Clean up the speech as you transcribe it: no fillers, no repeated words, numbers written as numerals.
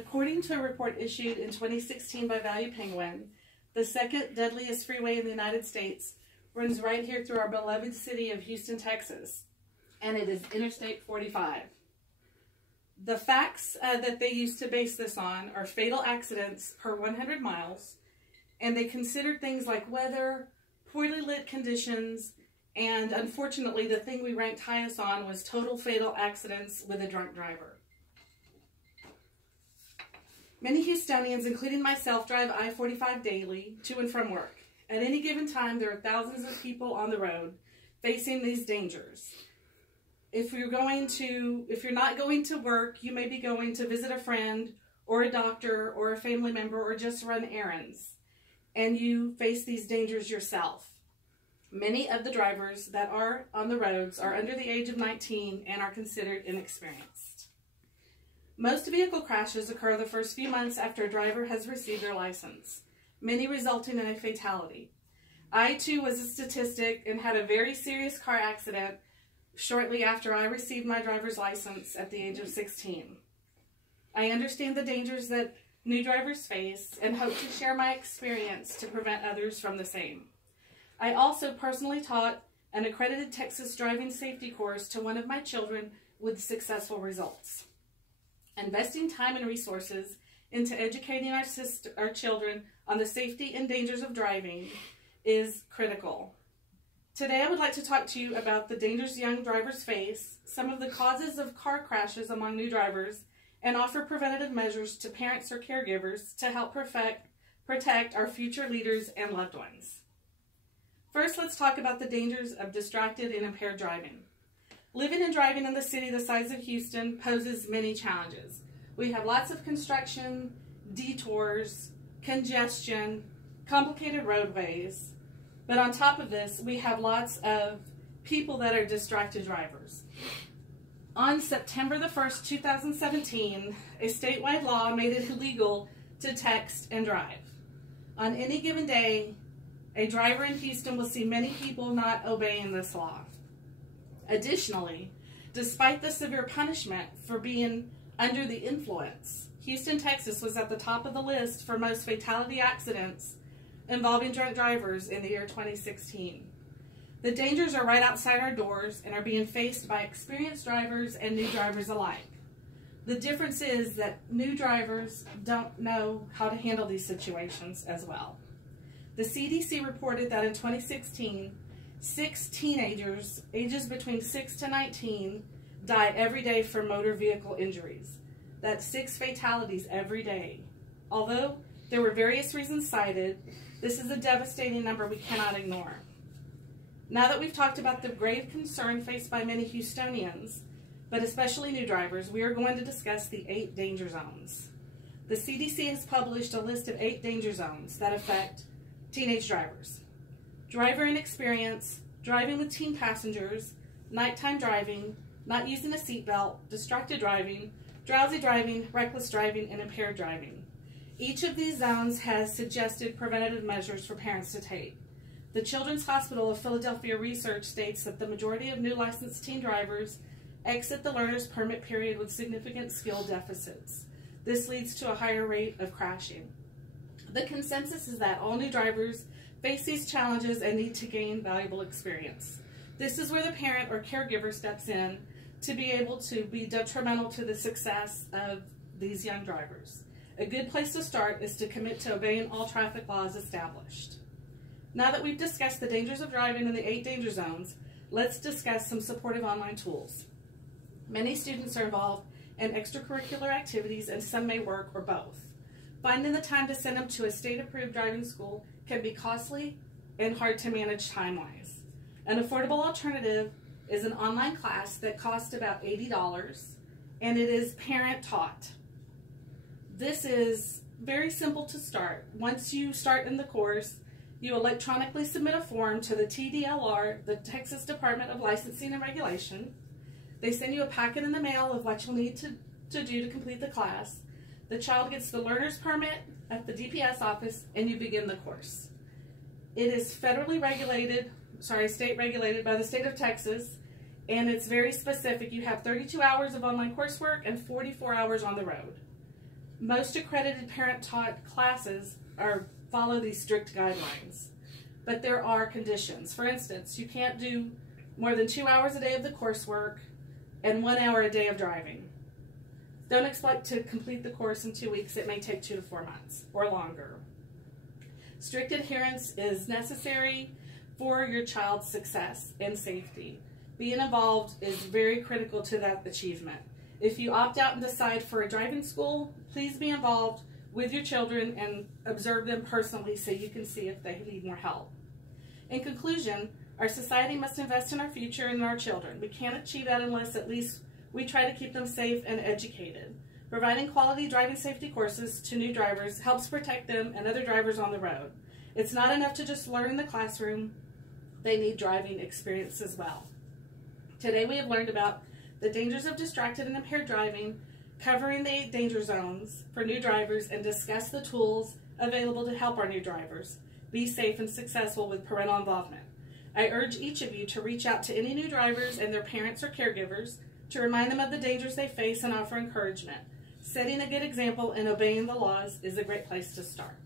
According to a report issued in 2016 by Value Penguin, the second deadliest freeway in the United States runs right here through our beloved city of Houston, Texas, and it is Interstate 45. The facts that they used to base this on are fatal accidents per 100 miles, and they considered things like weather, poorly lit conditions, and unfortunately the thing we ranked highest on was total fatal accidents with a drunk driver. Many Houstonians, including myself, drive I-45 daily to and from work. At any given time, there are thousands of people on the road facing these dangers. If you're not going to work, you may be going to visit a friend or a doctor or a family member or just run errands, and you face these dangers yourself. Many of the drivers that are on the roads are under the age of 19 and are considered inexperienced. Most vehicle crashes occur the first few months after a driver has received their license, many resulting in a fatality. I too was a statistic and had a very serious car accident shortly after I received my driver's license at the age of 16. I understand the dangers that new drivers face and hope to share my experience to prevent others from the same. I also personally taught an accredited Texas driving safety course to one of my children with successful results. Investing time and resources into educating our children on the safety and dangers of driving is critical. Today I would like to talk to you about the dangers young drivers face, some of the causes of car crashes among new drivers, and offer preventative measures to parents or caregivers to help protect our future leaders and loved ones. First, let's talk about the dangers of distracted and impaired driving. Living and driving in the city the size of Houston poses many challenges. We have lots of construction, detours, congestion, complicated roadways, but on top of this, we have lots of people that are distracted drivers. On September the 1st, 2017, a statewide law made it illegal to text and drive. On any given day, a driver in Houston will see many people not obeying this law. Additionally, despite the severe punishment for being under the influence, Houston, Texas was at the top of the list for most fatality accidents involving drunk drivers in the year 2016. The dangers are right outside our doors and are being faced by experienced drivers and new drivers alike. The difference is that new drivers don't know how to handle these situations as well. The CDC reported that in 2016, 6 teenagers, ages between 6 to 19, die every day from motor vehicle injuries. That's 6 fatalities every day. Although there were various reasons cited, this is a devastating number we cannot ignore. Now that we've talked about the grave concern faced by many Houstonians, but especially new drivers, we are going to discuss the 8 danger zones. The CDC has published a list of 8 danger zones that affect teenage drivers. Driver inexperience, driving with teen passengers, nighttime driving, not using a seatbelt, distracted driving, drowsy driving, reckless driving, and impaired driving. Each of these zones has suggested preventative measures for parents to take. The Children's Hospital of Philadelphia research states that the majority of new licensed teen drivers exit the learner's permit period with significant skill deficits. This leads to a higher rate of crashing. The consensus is that all new drivers face these challenges and need to gain valuable experience. This is where the parent or caregiver steps in to be able to be detrimental to the success of these young drivers. A good place to start is to commit to obeying all traffic laws established. Now that we've discussed the dangers of driving in the 8 danger zones, let's discuss some supportive online tools. Many students are involved in extracurricular activities and some may work or both. Finding the time to send them to a state-approved driving school can be costly and hard to manage time-wise. An affordable alternative is an online class that costs about $80 and it is parent-taught. This is very simple to start. Once you start in the course, you electronically submit a form to the TDLR, the Texas Department of Licensing and Regulation. They send you a packet in the mail of what you'll need to do to complete the class. The child gets the learner's permit at the DPS office and you begin the course. It is federally regulated, state regulated by the state of Texas, and it's very specific. You have 32 hours of online coursework and 44 hours on the road. Most accredited parent-taught classes follow these strict guidelines, but there are conditions. For instance, you can't do more than 2 hours a day of the coursework and 1 hour a day of driving. Don't expect to complete the course in 2 weeks. It may take 2 to 4 months or longer. Strict adherence is necessary for your child's success and safety. Being involved is very critical to that achievement. If you opt out and decide for a driving school, please be involved with your children and observe them personally so you can see if they need more help. In conclusion, our society must invest in our future and our children. We can't achieve that unless at least we try to keep them safe and educated. Providing quality driving safety courses to new drivers helps protect them and other drivers on the road. It's not enough to just learn in the classroom. They need driving experience as well. Today we have learned about the dangers of distracted and impaired driving, covering the danger zones for new drivers, and discuss the tools available to help our new drivers be safe and successful with parental involvement. I urge each of you to reach out to any new drivers and their parents or caregivers to remind them of the dangers they face and offer encouragement. Setting a good example and obeying the laws is a great place to start.